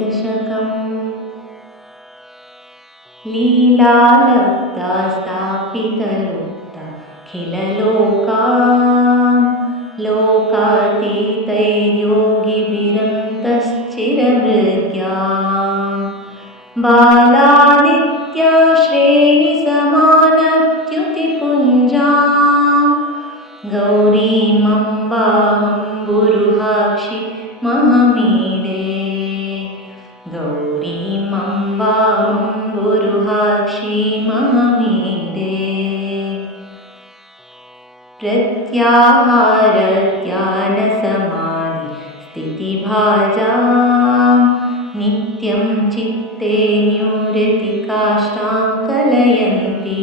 दशकम् खिललोका लोकातीतैर्योगिभिरन्तश्चिरमृग्या बालादित्या श्रेणिसमानत्युतिपुञ्जा गौरीमम्बाम्बुरुहाक्षि महमीडे गौरीमम्बाम्बुरुहाक्षि महमीडे प्रत्याहारज्ञानसमाधिस्थितिभाजा नित्यं चित्ते न्यूरतिकाष्ठां कलयन्ती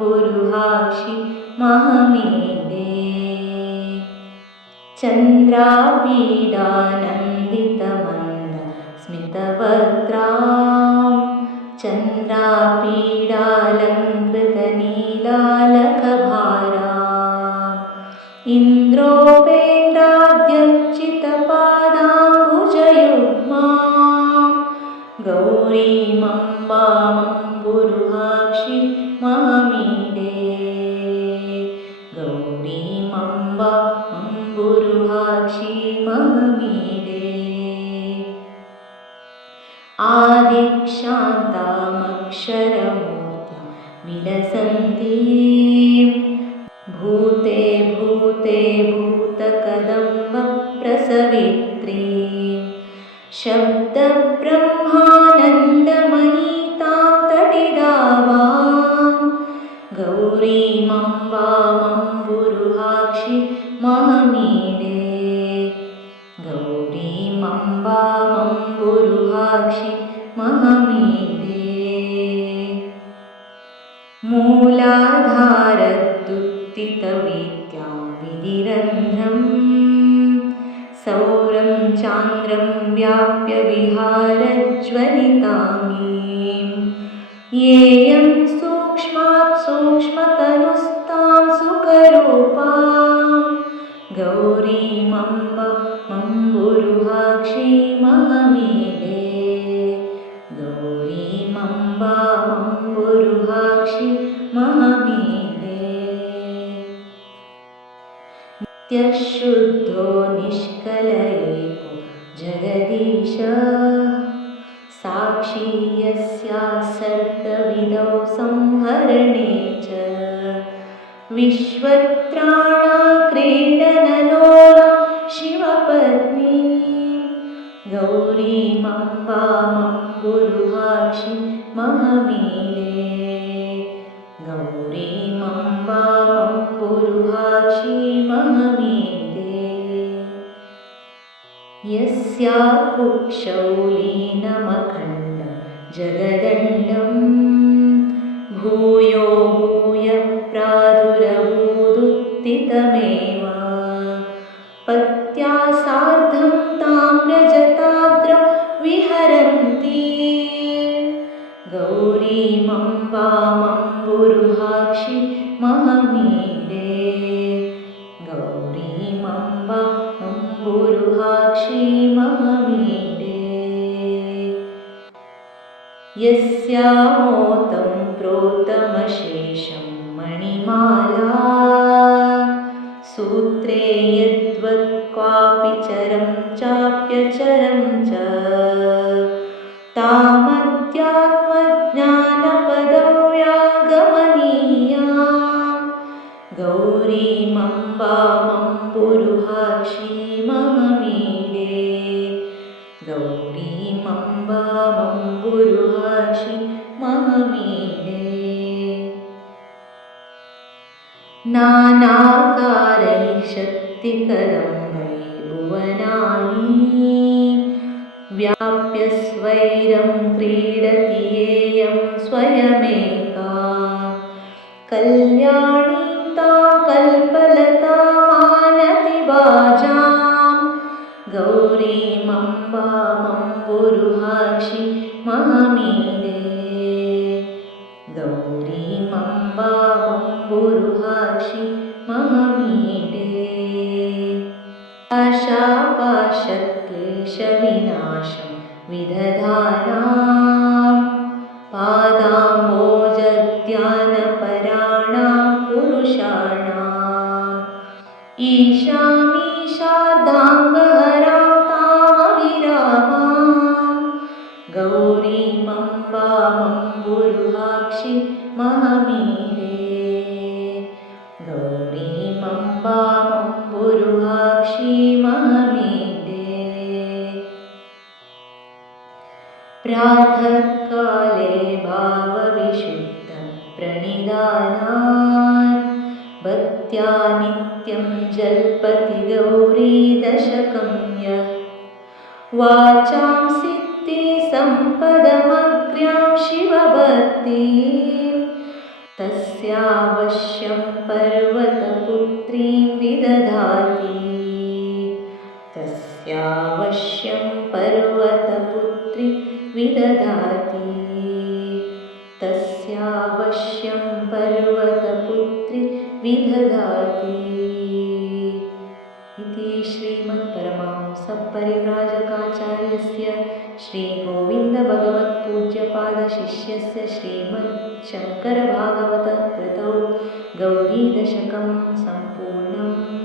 गौरीमम्बाम्बुरुहाक्षि महमीडे चन्द्रापीडानन्दितमन्द स्मितवक्त्रा चन्द्रापीडालङ्कृतनीलालकभारा गौरीमम्बामम्बुरुहाक्षि महमीडे गौरीमम्बाम्बुरुहाक्षि महमीडे आदिक्षान्तामक्षरमूर्त्या विलसन्तीं भूते भूते भूतकदम्बप्रसवित्रीं शब्दब्रह्मानन्दमयी मूलाधारदुत्थितवीत्यां विधिरन्ध्रं सौरं चान्द्रं व्याप्य विहारज्वलिताङ्गीं येयं सूक्ष्मात् सूक्ष्मतनुस्तां सुखरूपां गौरीमम्बमम्बुरुहाक्षि महमीडे गौरीमम्बामम्बुरुहाक्षि महमीडे नित्यशुद्धो निष्कलयेको जगदीश। साक्षी यस्या सर्गविदौ संहरणे च। विश्वत्राणाक्रीडनलोला शिवपत्नी। गौरीमम्बामम्बुरुहाक्षि महमीडे गौरीमम्बामम्बुरुहाक्षि यस्या कुक्षौ लीनमखण्ड जगदण्डं भूयो भूयः प्रादुरभूदुत्थितमेव। पत्या सार्धं ताम्रजटाद्रौ विहरन्ती। गौरीमम्बामम्बुरुहाक्षि महमीडे गौरीमम्बामम्बुरुहाक्षि महमीडे। यस्यामोतं प्रोतमशेषं मणिमाला। सूत्रे यद्वत् क्वापि चरं चाप्यचरं च। तामध्यात्मज्ञानपदव्यागमनीया। गौरीमम्बामम्बुरुहाक्षि नानाकारै शक्तिकरं वै भुवनानि व्याप्य स्वैरं क्रीडति येयं स्वयमेका कल्याणीता कल्पलता मानति वाजा गौरीमं वामं गुरुहाशि वाजां गौरीमम्बा क्लेशविनाशं विदधानां प्रणिधानात् भक्त्या नित्यं जल्पति गौरीदशकं यः वाचां सिद्धिसम्पदमग्र्यां शिवभक्तिं तस्यावश्यं पर्वतपुत्रीं विदधाति। तस्यावश्यं पर्वतपुत्री विदधाति। तस्यावश्यं पर्वतपुत्री विदधाति। इति श्रीमत्परमांसपरिव्राजकाचार्यस्य श्रीगोविन्दभगवत्पूज्यपादशिष्यस्य श्रीमच्छङ्करभागवतकृतौ गौरीदशकं सम्पूर्णम्